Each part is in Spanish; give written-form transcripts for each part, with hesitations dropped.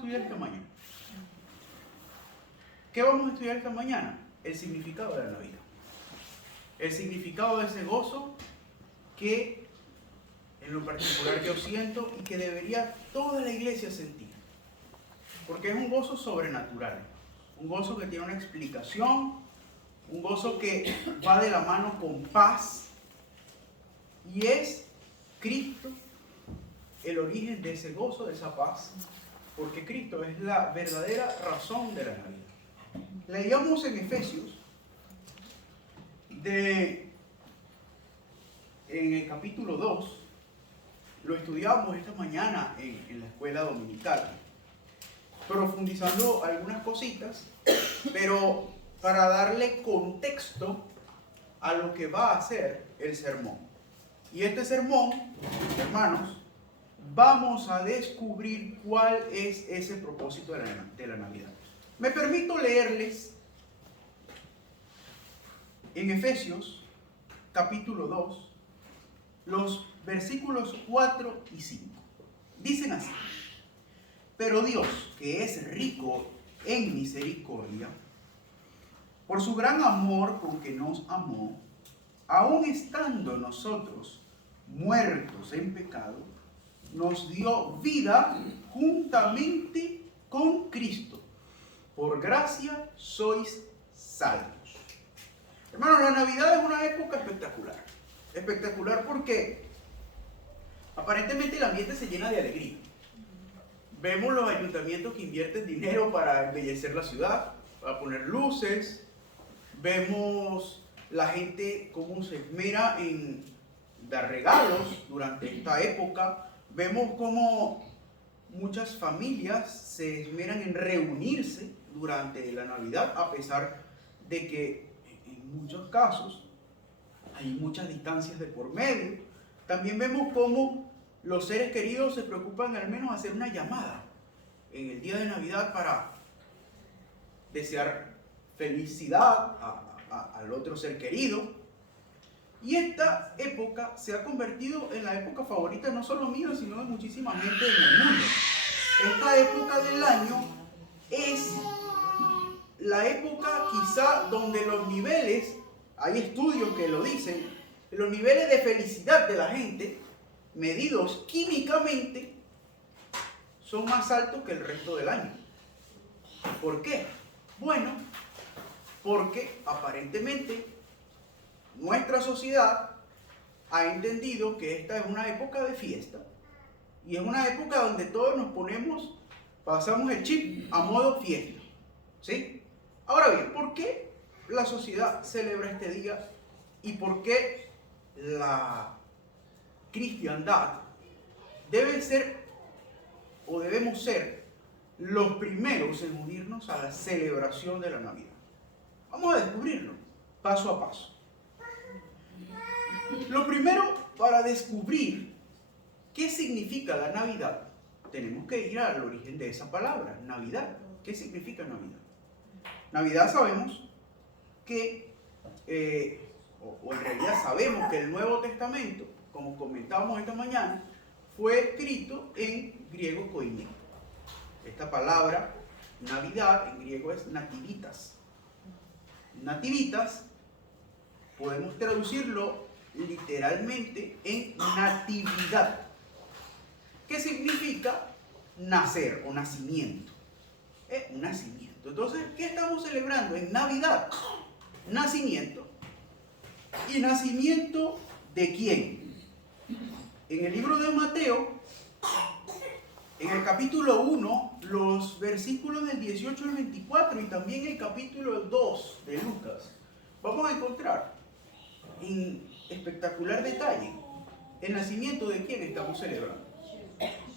estudiar esta mañana? ¿Qué vamos a estudiar esta mañana? El significado de la Navidad. El significado de ese gozo que, en lo particular, yo siento y que debería toda la iglesia sentir. Porque es un gozo sobrenatural. Un gozo que tiene una explicación. Un gozo que va de la mano con paz. Y es Cristo el origen de ese gozo, de esa paz. Porque Cristo es la verdadera razón de la Navidad. Leíamos en Efesios, en el capítulo 2, lo estudiamos esta mañana en la escuela dominical, profundizando algunas cositas, pero para darle contexto a lo que va a ser el sermón. Y este sermón, hermanos, vamos a descubrir cuál es ese propósito de la Navidad. Me permito leerles en Efesios, capítulo 2, los versículos 4 y 5. Dicen así: pero Dios, que es rico en misericordia, por su gran amor con que nos amó, aun estando nosotros muertos en pecado, nos dio vida juntamente con Cristo. Por gracia sois salvos. Hermanos, la Navidad es una época espectacular. Espectacular porque aparentemente el ambiente se llena de alegría. Vemos los ayuntamientos que invierten dinero para embellecer la ciudad, para poner luces. Vemos la gente cómo se esmera en dar regalos durante esta época. Vemos cómo muchas familias se esmeran en reunirse durante la Navidad, a pesar de que en muchos casos hay muchas distancias de por medio. También vemos cómo los seres queridos se preocupan al menos hacer una llamada en el día de Navidad para desear felicidad al otro ser querido. Y esta época se ha convertido en la época favorita no solo mía, sino de muchísima gente en el mundo. Esta época del año es la época quizá donde los niveles, hay estudios que lo dicen, los niveles de felicidad de la gente, medidos químicamente, son más altos que el resto del año. ¿Por qué? Bueno, porque aparentemente nuestra sociedad ha entendido que esta es una época de fiesta y es una época donde todos pasamos el chip a modo fiesta, ¿sí? Ahora bien, ¿por qué la sociedad celebra este día y por qué la cristiandad debe ser o debemos ser los primeros en unirnos a la celebración de la Navidad? Vamos a descubrirlo paso a paso. Lo primero, para descubrir qué significa la Navidad, tenemos que ir al origen de esa palabra, Navidad. ¿Qué significa Navidad? Navidad sabemos que, o en realidad sabemos que el Nuevo Testamento, como comentábamos esta mañana, fue escrito en griego koiné. Esta palabra, Navidad, en griego es nativitas. Nativitas, podemos traducirlo literalmente en natividad, que significa nacer o nacimiento. Un nacimiento. Entonces, ¿qué estamos celebrando en Navidad? Nacimiento. ¿Y nacimiento de quién? En el libro de Mateo, en el capítulo 1, los versículos del 18 al 24 y también el capítulo 2 de Lucas, vamos a encontrar en espectacular detalle el nacimiento de quién estamos celebrando.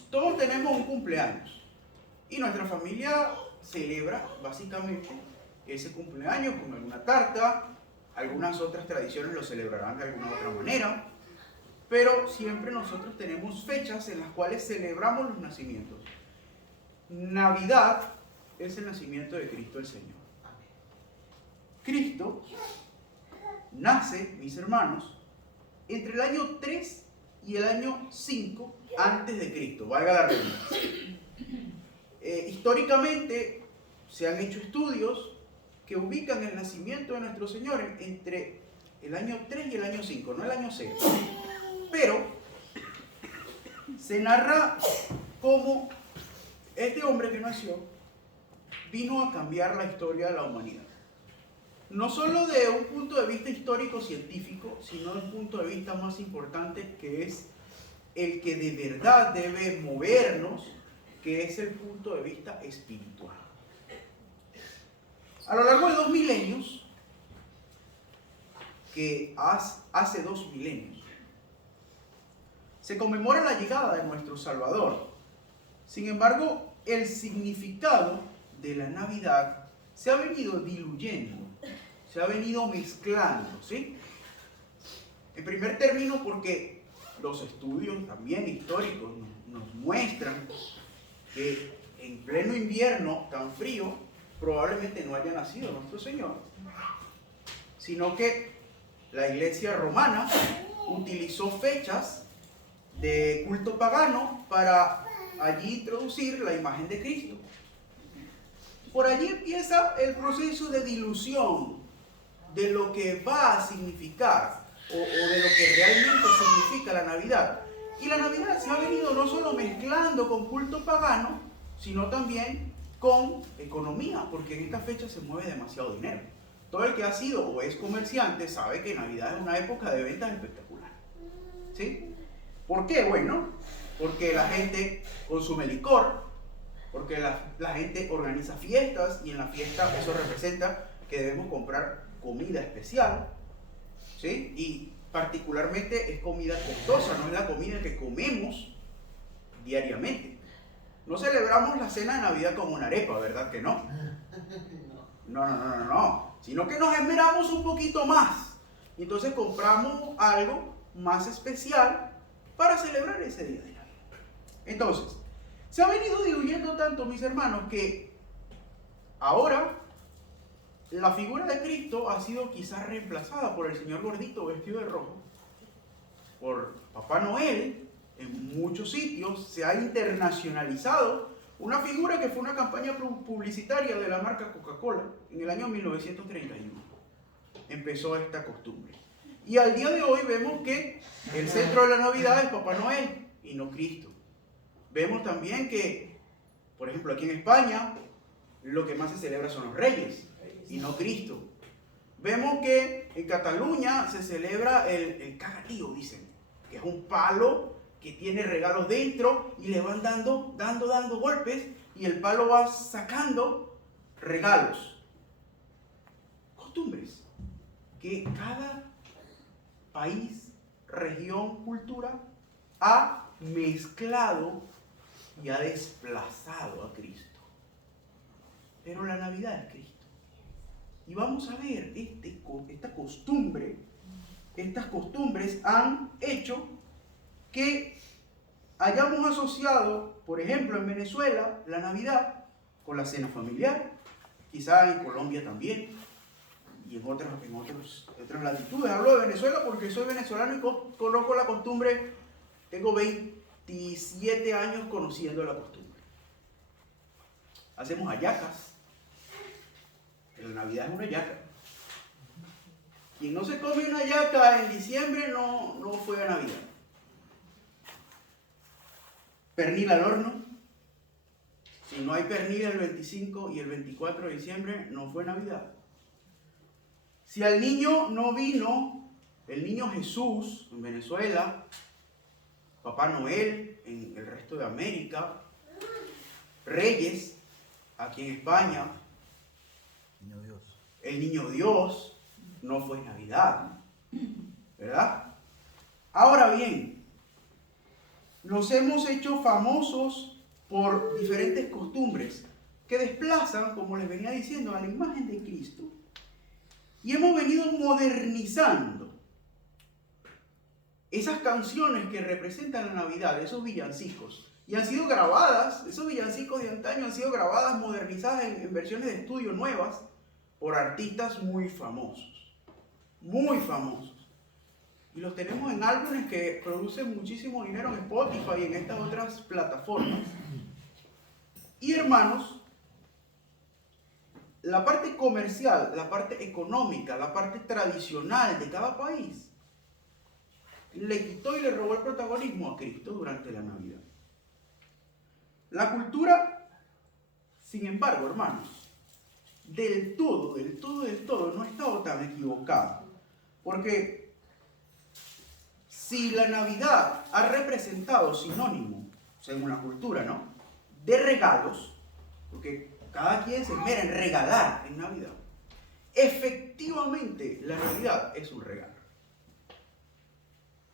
Todos tenemos un cumpleaños y nuestra familia celebra básicamente ese cumpleaños con alguna tarta. Algunas otras tradiciones lo celebrarán de alguna otra manera, pero siempre nosotros tenemos fechas en las cuales celebramos los nacimientos. Navidad es el nacimiento de Cristo el Señor. Cristo nace, mis hermanos, entre el año 3 y el año 5 antes de Cristo, valga la redundancia. históricamente se han hecho estudios que ubican el nacimiento de nuestro Señor entre el año 3 y el año 5, no el año 0. Pero se narra cómo este hombre que nació vino a cambiar la historia de la humanidad. No solo de un punto de vista histórico-científico, sino de un punto de vista más importante, que es el que de verdad debe movernos, que es el punto de vista espiritual. A lo largo de 2 milenios, que hace 2 milenios, se conmemora la llegada de nuestro Salvador. Sin embargo, el significado de la Navidad se ha venido diluyendo, se ha venido mezclando, ¿sí? En primer término, porque los estudios también históricos nos muestran que en pleno invierno tan frío probablemente no haya nacido nuestro Señor, sino que la Iglesia romana utilizó fechas de culto pagano para allí introducir la imagen de Cristo. Por allí empieza el proceso de dilución de lo que va a significar o de lo que realmente significa la Navidad. Y la Navidad se ha venido no solo mezclando con culto pagano, sino también con economía, porque en esta fecha se mueve demasiado dinero. Todo el que ha sido o es comerciante sabe que Navidad es una época de ventas espectacular. ¿Sí? ¿Por qué? Bueno, porque la gente consume licor, porque la gente organiza fiestas y en la fiesta eso representa que debemos comprar comida especial, ¿sí? Y particularmente es comida costosa, no es la comida que comemos diariamente. No celebramos la cena de Navidad como una arepa, ¿verdad que no? No. Sino que nos esmeramos un poquito más. Y entonces compramos algo más especial para celebrar ese día de Navidad. Entonces, se ha venido diluyendo tanto, mis hermanos, que ahora la figura de Cristo ha sido quizás reemplazada por el señor gordito vestido de rojo, por Papá Noel. En muchos sitios se ha internacionalizado una figura que fue una campaña publicitaria de la marca Coca-Cola en el año 1931. Empezó esta costumbre. Y al día de hoy vemos que el centro de la Navidad es Papá Noel y no Cristo. Vemos también que, por ejemplo, aquí en España, lo que más se celebra son los Reyes y no Cristo. Vemos que en Cataluña se celebra el cagatío, dicen, que es un palo que tiene regalos dentro y le van dando golpes y el palo va sacando regalos. Costumbres que cada país, región, cultura ha mezclado y ha desplazado a Cristo. Pero la Navidad es Cristo. Y vamos a ver, estas costumbres han hecho que hayamos asociado, por ejemplo, en Venezuela, la Navidad con la cena familiar, quizá en Colombia también, y en otras latitudes. Hablo de Venezuela porque soy venezolano y conozco la costumbre, tengo 27 años conociendo la costumbre. Hacemos hallacas. La Navidad es una hallaca. Quien no se come una hallaca en diciembre no fue a Navidad. Pernil al horno. Si no hay pernil el 25 y el 24 de diciembre, no fue Navidad. Si al niño no vino, el niño Jesús en Venezuela, Papá Noel en el resto de América, Reyes aquí en España, el niño Dios, no fue Navidad, ¿verdad? Ahora bien, nos hemos hecho famosos por diferentes costumbres que desplazan, como les venía diciendo, a la imagen de Cristo. Y hemos venido modernizando esas canciones que representan la Navidad, esos villancicos. Y han sido grabadas, esos villancicos de antaño han sido grabadas, modernizadas en versiones de estudio nuevas por artistas muy famosos. Muy famosos. Y los tenemos en álbumes que producen muchísimo dinero en Spotify y en estas otras plataformas. Y hermanos, la parte comercial, la parte económica, la parte tradicional de cada país le quitó y le robó el protagonismo a Cristo durante la Navidad. La cultura, sin embargo, hermanos, del todo, no ha estado tan equivocada. Porque si la Navidad ha representado sinónimo, según la cultura, ¿no?, de regalos, porque cada quien se esmera en regalar en Navidad, efectivamente la Navidad es un regalo.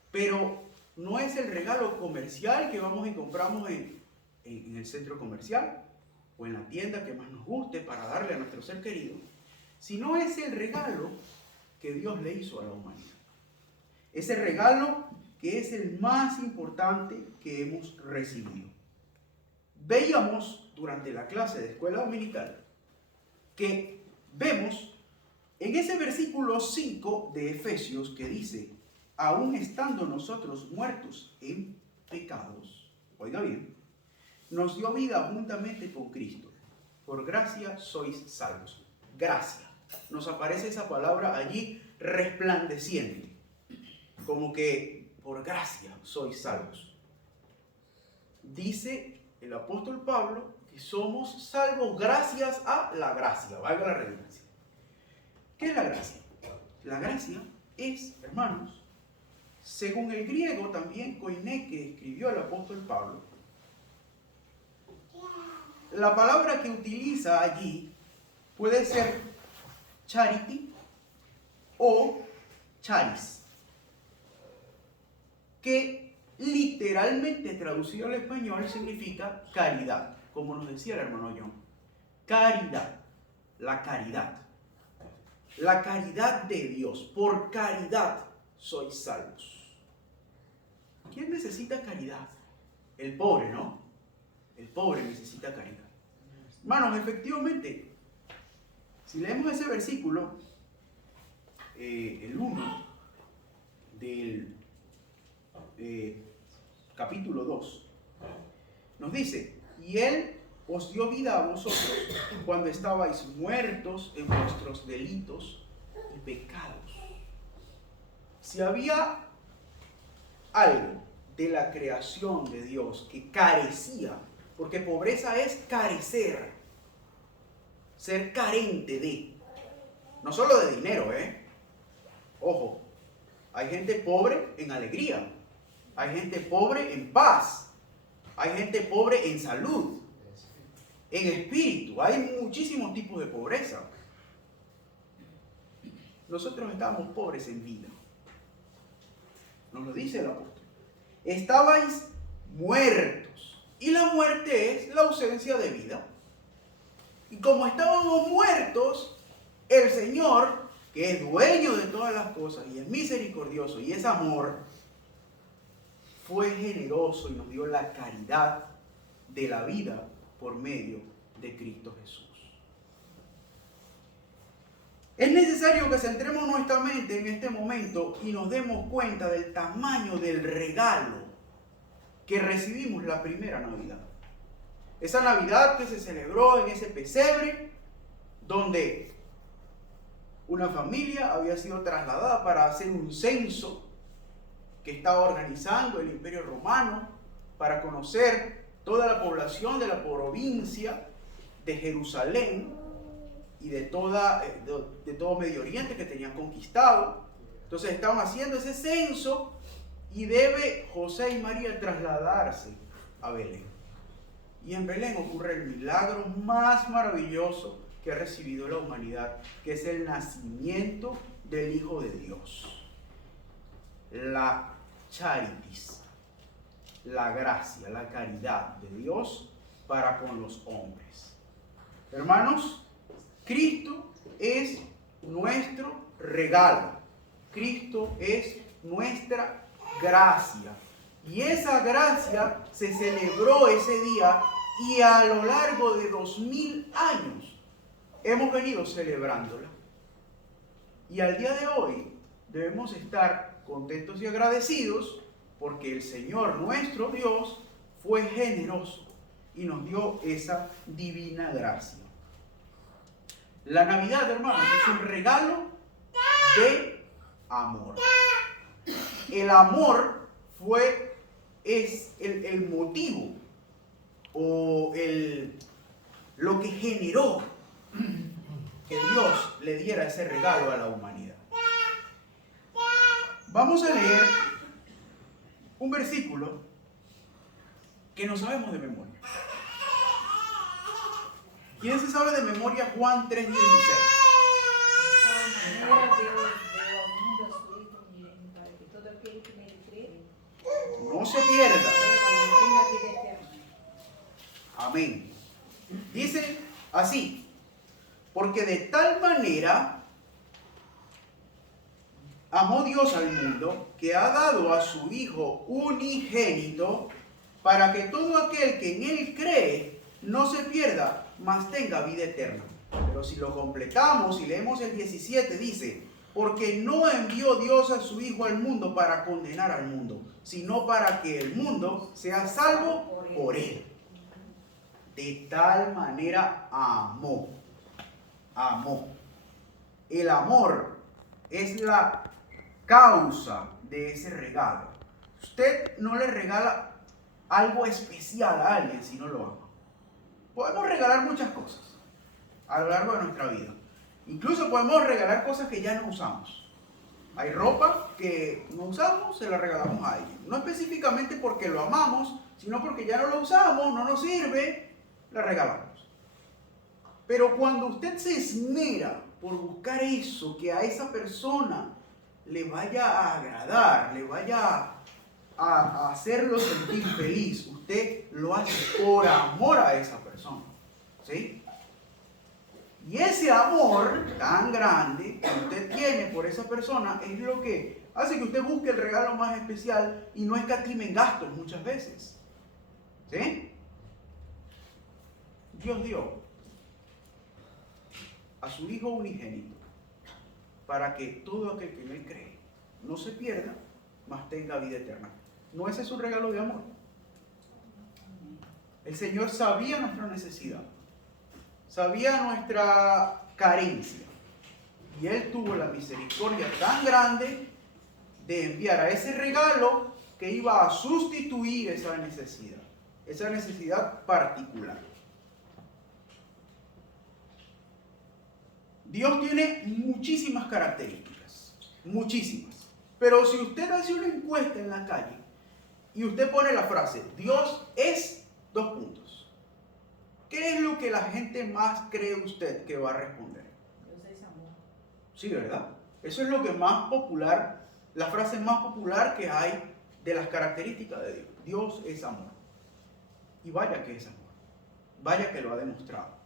Pero no es el regalo comercial que vamos y compramos en el centro comercial o en la tienda que más nos guste para darle a nuestro ser querido, sino es el regalo que Dios le hizo a la humanidad. Ese regalo que es el más importante que hemos recibido. Veíamos durante la clase de escuela dominical que vemos en ese versículo 5 de Efesios que dice: aún estando nosotros muertos en pecados, oiga bien, nos dio vida juntamente con Cristo. Por gracia sois salvos. Gracia. Nos aparece esa palabra allí resplandeciente. Como que por gracia sois salvos. Dice el apóstol Pablo que somos salvos gracias a la gracia. Valga la redundancia. ¿Qué es la gracia? La gracia es, hermanos, según el griego también koiné que escribió el apóstol Pablo, la palabra que utiliza allí puede ser charity o charis, que literalmente traducido al español significa caridad, como nos decía el hermano John. Caridad, la caridad. La caridad de Dios. Por caridad sois salvos. ¿Quién necesita caridad? El pobre, ¿no? El pobre necesita caridad. Hermanos, efectivamente, si leemos ese versículo, el 1 del capítulo 2, nos dice: y Él os dio vida a vosotros cuando estabais muertos en vuestros delitos y pecados. Si había algo de la creación de Dios que carecía, porque pobreza es carecer, ser carente de, no solo de dinero, ojo, hay gente pobre en alegría, hay gente pobre en paz, hay gente pobre en salud, en espíritu, hay muchísimos tipos de pobreza. Nosotros estábamos pobres en vida, nos lo dice el apóstol. Estabais muertos, y la muerte es la ausencia de vida. Y como estábamos muertos, el Señor, que es dueño de todas las cosas y es misericordioso y es amor, fue generoso y nos dio la caridad de la vida por medio de Cristo Jesús. Es necesario que centremos nuestra mente en este momento y nos demos cuenta del tamaño del regalo que recibimos la primera Navidad. Esa Navidad que se celebró en ese pesebre, donde una familia había sido trasladada para hacer un censo que estaba organizando el Imperio Romano para conocer toda la población de la provincia de Jerusalén y de todo Medio Oriente que tenían conquistado. Entonces estaban haciendo ese censo y debe José y María trasladarse a Belén. Y en Belén ocurre el milagro más maravilloso que ha recibido la humanidad, que es el nacimiento del Hijo de Dios. La charitis, la gracia, la caridad de Dios para con los hombres. Hermanos, Cristo es nuestro regalo. Cristo es nuestra gracia. Y esa gracia se celebró ese día y a lo largo de 2000 años hemos venido celebrándola. Y al día de hoy debemos estar contentos y agradecidos porque el Señor nuestro Dios fue generoso y nos dio esa divina gracia. La Navidad, hermanos, es un regalo de amor. El amor es el motivo o lo que generó que Dios le diera ese regalo a la humanidad. Vamos a leer un versículo que no sabemos de memoria. ¿Quién se sabe de memoria Juan 3:16? No se pierda. Amén. Dice así: porque de tal manera amó Dios al mundo que ha dado a su Hijo unigénito para que todo aquel que en Él cree no se pierda, mas tenga vida eterna. Pero si lo completamos y leemos el 17, dice: porque no envió Dios a su Hijo al mundo para condenar al mundo, sino para que el mundo sea salvo por Él. De tal manera amó. El amor es la causa de ese regalo. Usted no le regala algo especial a alguien si no lo ama. Podemos regalar muchas cosas a lo largo de nuestra vida. Incluso podemos regalar cosas que ya no usamos. Hay ropa que no usamos, se la regalamos a alguien. No específicamente porque lo amamos, sino porque ya no lo usamos, no nos sirve, la regalamos. Pero cuando usted se esmera por buscar eso que a esa persona le vaya a agradar, le vaya a hacerlo sentir feliz, usted lo hace por amor a esa persona. ¿Sí? Y ese amor tan grande que usted tiene por esa persona es lo que hace que usted busque el regalo más especial y no escatime en gastos muchas veces. ¿Sí? Dios dio a su Hijo unigénito para que todo aquel que en Él cree no se pierda, mas tenga vida eterna. ¿No ese es un regalo de amor? El Señor sabía nuestra necesidad, sabía nuestra carencia, y Él tuvo la misericordia tan grande de enviar a ese regalo que iba a sustituir esa necesidad particular. Dios tiene muchísimas características, muchísimas. Pero si usted hace una encuesta en la calle y usted pone la frase, Dios es, : ¿qué es lo que la gente más cree usted que va a responder? Dios es amor. Sí, ¿verdad? Eso es lo que más popular, la frase más popular que hay de las características de Dios. Dios es amor. Y vaya que es amor. Vaya que lo ha demostrado.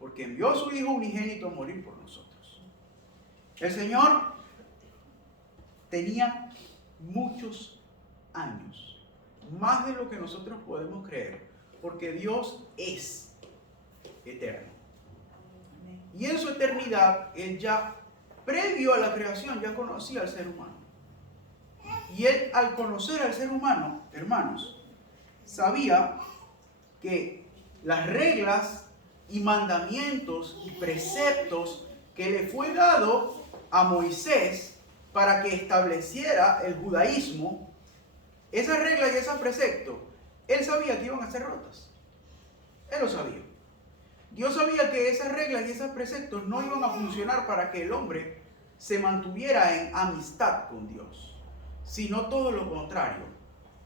Porque envió a su Hijo unigénito a morir por nosotros. El Señor tenía muchos años, más de lo que nosotros podemos creer, porque Dios es eterno. Y en su eternidad, Él ya, previo a la creación, ya conocía al ser humano. Y Él, al conocer al ser humano, hermanos, sabía que las reglas y mandamientos y preceptos que le fue dado a Moisés para que estableciera el judaísmo, esas reglas y esos preceptos, Él sabía que iban a ser rotas. Él lo sabía. Dios sabía que esas reglas y esos preceptos no iban a funcionar para que el hombre se mantuviera en amistad con Dios, sino todo lo contrario,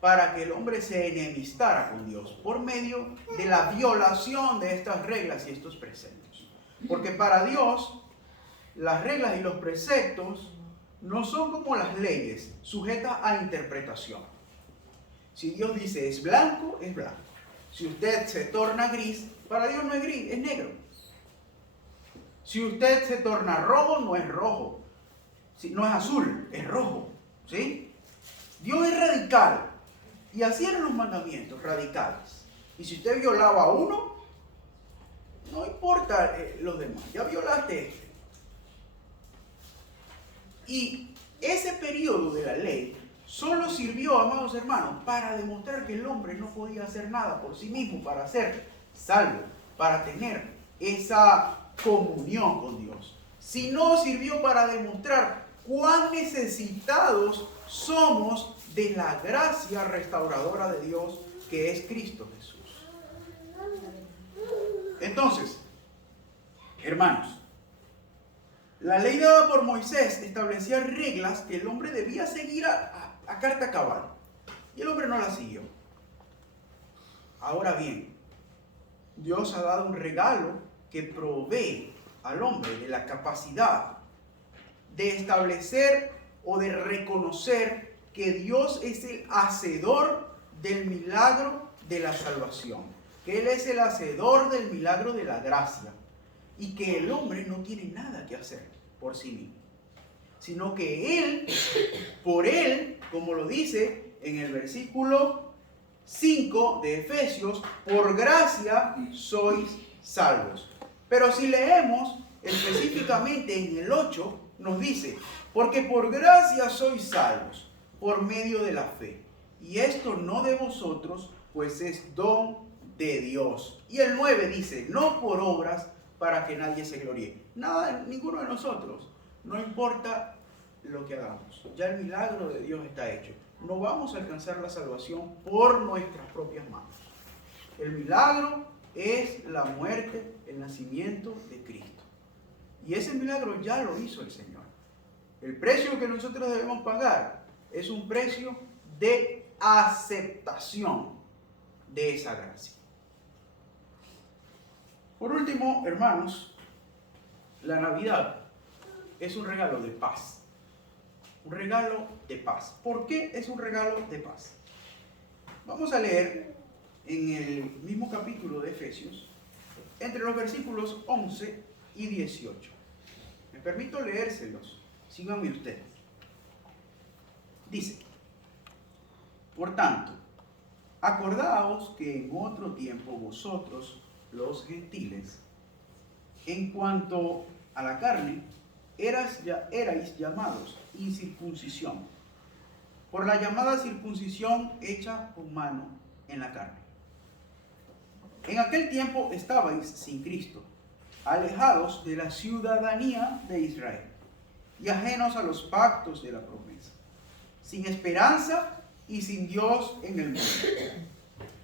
para que el hombre se enemistara con Dios por medio de la violación de estas reglas y estos preceptos. Porque para Dios, las reglas y los preceptos no son como las leyes, sujetas a interpretación. Si Dios dice es blanco, es blanco. Si usted se torna gris, para Dios no es gris, es negro. Si usted se torna rojo, no es rojo. Si no es azul, es rojo. ¿Sí? Dios es radical. Y así eran los mandamientos, radicales. Y si usted violaba uno, no importa los demás, ya violaste este. Y ese periodo de la ley solo sirvió, amados hermanos, para demostrar que el hombre no podía hacer nada por sí mismo para ser salvo, para tener esa comunión con Dios, sino sirvió para demostrar cuán necesitados somos de la gracia restauradora de Dios, que es Cristo Jesús. Entonces, hermanos, la ley dada por Moisés establecía reglas que el hombre debía seguir a carta cabal, y el hombre no las siguió. Ahora bien, Dios ha dado un regalo que provee al hombre de la capacidad de establecer o de reconocer que Dios es el hacedor del milagro de la salvación, que Él es el hacedor del milagro de la gracia, y que el hombre no tiene nada que hacer por sí mismo, sino que Él, por Él, como lo dice en el versículo 5 de Efesios, por gracia sois salvos. Pero si leemos específicamente en el 8, nos dice, porque por gracia sois salvos, por medio de la fe. Y esto no de vosotros, pues es don de Dios. Y el 9 dice, no por obras para que nadie se gloríe. Nada, ninguno de nosotros. No importa lo que hagamos. Ya el milagro de Dios está hecho. No vamos a alcanzar la salvación por nuestras propias manos. El milagro es la muerte, el nacimiento de Cristo. Y ese milagro ya lo hizo el Señor. El precio que nosotros debemos pagar es un precio de aceptación de esa gracia. Por último, hermanos, la Navidad es un regalo de paz. Un regalo de paz. ¿Por qué es un regalo de paz? Vamos a leer en el mismo capítulo de Efesios, entre los versículos 11 y 18. Me permito leérselos. Síganme ustedes. Dice, por tanto, acordaos que en otro tiempo vosotros, los gentiles, en cuanto a la carne, erais llamados incircuncisión, por la llamada circuncisión hecha con mano en la carne. En aquel tiempo estabais sin Cristo, alejados de la ciudadanía de Israel y ajenos a los pactos de la promesa, sin esperanza y sin Dios en el mundo.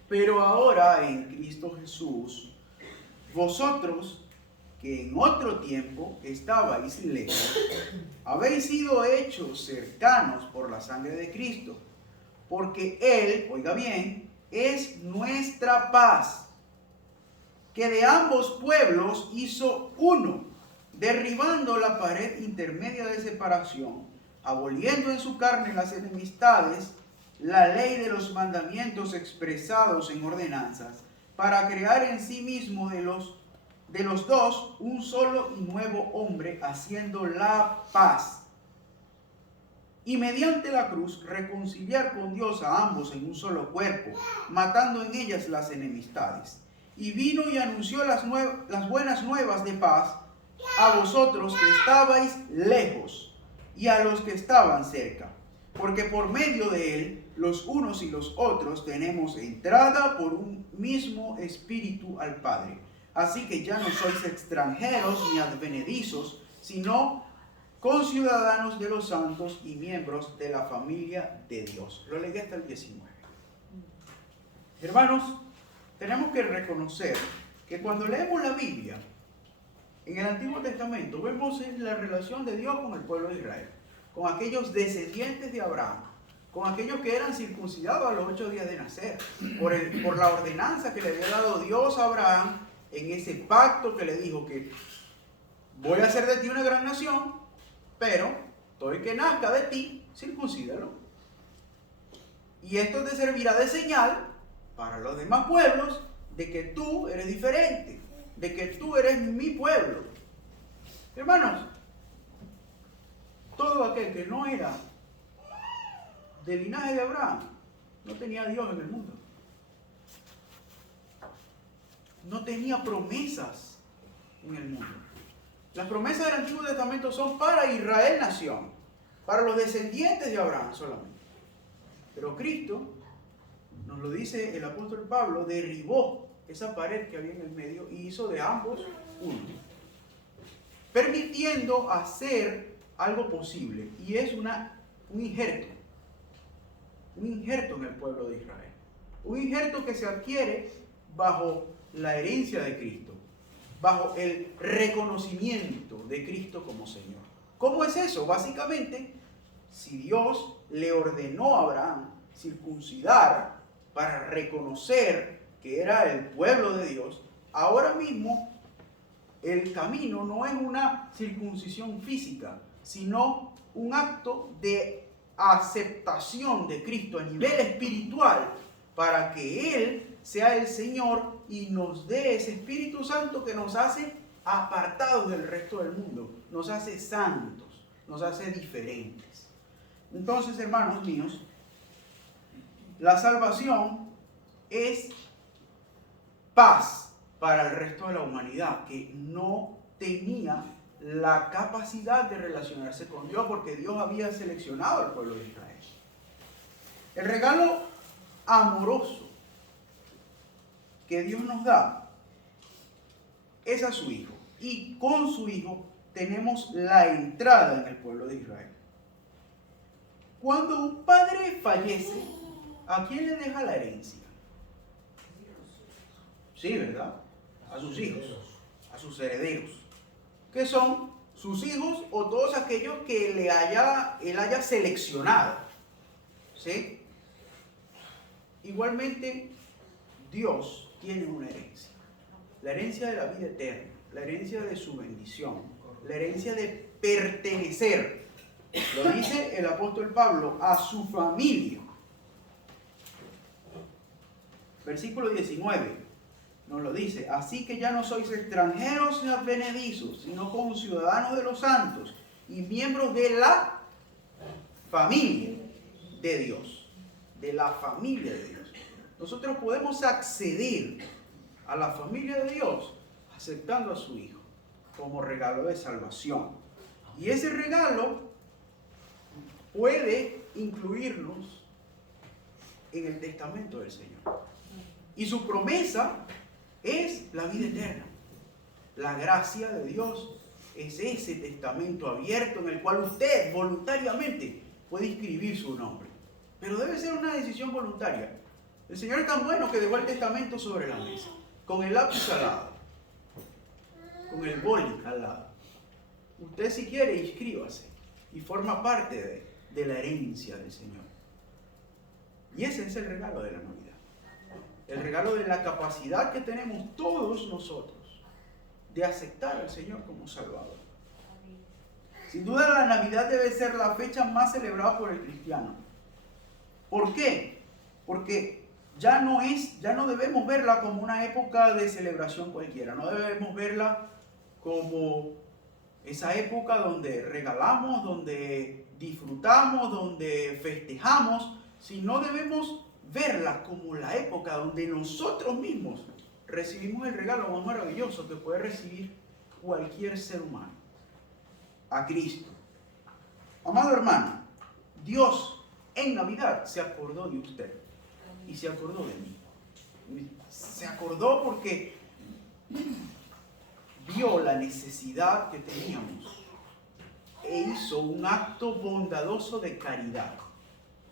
Pero ahora en Cristo Jesús, vosotros que en otro tiempo estabais lejos, habéis sido hechos cercanos por la sangre de Cristo, porque Él, oiga bien, es nuestra paz, que de ambos pueblos hizo uno, derribando la pared intermedia de separación, aboliendo en su carne las enemistades, la ley de los mandamientos expresados en ordenanzas, para crear en sí mismo de los dos un solo y nuevo hombre, haciendo la paz, y mediante la cruz reconciliar con Dios a ambos en un solo cuerpo, matando en ellas las enemistades. Y vino y anunció las buenas nuevas de paz a vosotros que estabais lejos y a los que estaban cerca, porque por medio de él los unos y los otros tenemos entrada por un mismo espíritu al Padre. Así que ya no sois extranjeros ni advenedizos, sino conciudadanos de los santos y miembros de la familia de Dios. Lo leí hasta el 19. Hermanos, tenemos que reconocer que cuando leemos la Biblia, en el Antiguo Testamento, vemos la relación de Dios con el pueblo de Israel, con aquellos descendientes de Abraham, con aquellos que eran circuncidados a los 8 días de nacer, por la ordenanza que le había dado Dios a Abraham en ese pacto que le dijo que voy a hacer de ti una gran nación, pero todo el que nazca de ti, circuncídalo. Y esto te servirá de señal para los demás pueblos de que tú eres diferente, de que tú eres mi pueblo. Hermanos, todo aquel que no era del linaje de Abraham no tenía a Dios en el mundo. No tenía promesas en el mundo. Las promesas del Antiguo Testamento son para Israel nación, para los descendientes de Abraham solamente. Pero Cristo, nos lo dice el apóstol Pablo, derribó esa pared que había en el medio y hizo de ambos uno, permitiendo hacer algo posible, y es un injerto en el pueblo de Israel, un injerto que se adquiere bajo la herencia de Cristo, bajo el reconocimiento de Cristo como Señor. ¿Cómo es eso? Básicamente, si Dios le ordenó a Abraham circuncidar para reconocer que era el pueblo de Dios, ahora mismo el camino no es una circuncisión física, sino un acto de aceptación de Cristo a nivel espiritual para que Él sea el Señor y nos dé ese Espíritu Santo que nos hace apartados del resto del mundo, nos hace santos, nos hace diferentes. Entonces, hermanos míos, la salvación es paz para el resto de la humanidad que no tenía la capacidad de relacionarse con Dios porque Dios había seleccionado al pueblo de Israel. El regalo amoroso que Dios nos da es a su Hijo, y con su Hijo tenemos la entrada en el pueblo de Israel. Cuando un padre fallece, ¿a quién le deja la herencia? Sí, ¿verdad? A sus hijos, a sus herederos, que son sus hijos o todos aquellos que él haya seleccionado. ¿Sí? Igualmente, Dios tiene una herencia. La herencia de la vida eterna, la herencia de su bendición, la herencia de pertenecer. Lo dice el apóstol Pablo, a su familia. Versículo 19 nos lo dice: así que ya no sois extranjeros ni advenedizos, sino conciudadanos de los santos y miembros de la familia de Dios. De la familia de Dios. Nosotros podemos acceder a la familia de Dios aceptando a su Hijo como regalo de salvación. Y ese regalo puede incluirnos en el testamento del Señor. Y su promesa es la vida eterna. La gracia de Dios es ese testamento abierto en el cual usted voluntariamente puede inscribir su nombre. Pero debe ser una decisión voluntaria. El Señor es tan bueno que dejó el testamento sobre la mesa, con el lápiz al lado, con el boli al lado. Usted, si quiere, inscríbase y forma parte de la herencia del Señor. Y ese es el regalo de la Navidad. El regalo de la capacidad que tenemos todos nosotros de aceptar al Señor como Salvador. Sin duda, la Navidad debe ser la fecha más celebrada por el cristiano. ¿Por qué? Porque ya no debemos verla como una época de celebración cualquiera. No debemos verla como esa época donde regalamos, donde disfrutamos, donde festejamos, sino debemos verla como la época donde nosotros mismos recibimos el regalo más maravilloso que puede recibir cualquier ser humano: a Cristo. Amado hermano, Dios en Navidad se acordó de usted y se acordó de mí. Se acordó porque vio la necesidad que teníamos e hizo un acto bondadoso de caridad.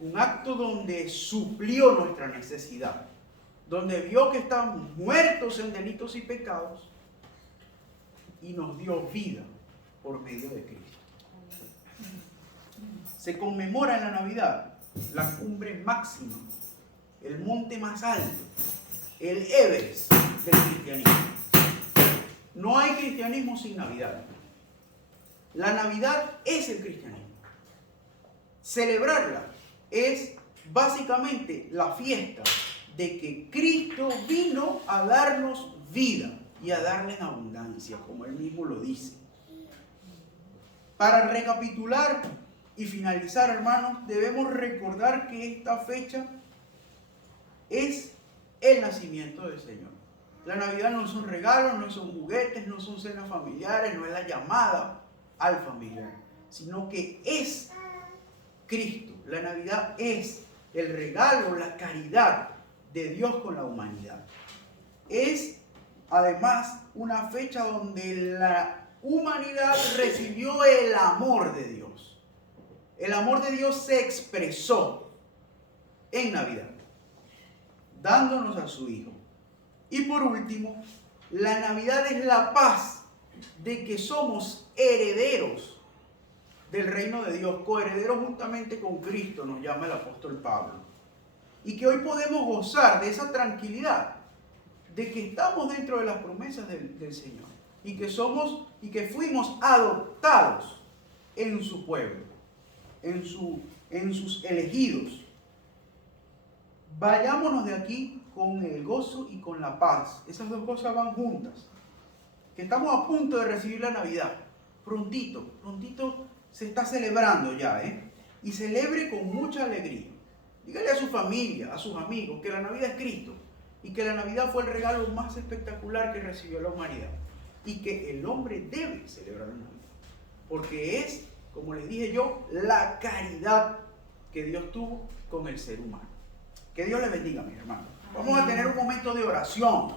Un acto donde suplió nuestra necesidad, donde vio que estábamos muertos en delitos y pecados y nos dio vida por medio de Cristo. Se conmemora en la Navidad la cumbre máxima, el monte más alto, el Everest del cristianismo. No hay cristianismo sin Navidad. La Navidad es el cristianismo. Celebrarla es básicamente la fiesta de que Cristo vino a darnos vida y a darle en abundancia, como Él mismo lo dice. Para recapitular y finalizar, hermanos, debemos recordar que esta fecha es el nacimiento del Señor. La Navidad no son regalos, no son juguetes, no son cenas familiares, no es la llamada al familiar, sino que es Cristo. La Navidad es el regalo, la caridad de Dios con la humanidad. Es además una fecha donde la humanidad recibió el amor de Dios. El amor de Dios se expresó en Navidad, dándonos a su Hijo. Y por último, la Navidad es la paz de que somos herederos del reino de Dios, coherederos juntamente con Cristo, nos llama el apóstol Pablo. Y que hoy podemos gozar de esa tranquilidad, de que estamos dentro de las promesas del Señor. Y que somos, y que fuimos adoptados en su pueblo, en sus elegidos. Vayámonos de aquí con el gozo y con la paz. Esas dos cosas van juntas. Que estamos a punto de recibir la Navidad. Prontito se está celebrando ya, y celebre con mucha alegría. Dígale a su familia, a sus amigos, que la Navidad es Cristo y que la Navidad fue el regalo más espectacular que recibió la humanidad y que el hombre debe celebrar la Navidad porque es, como les dije yo, la caridad que Dios tuvo con el ser humano. Que Dios les bendiga, mis hermanos. Vamos a tener un momento de oración.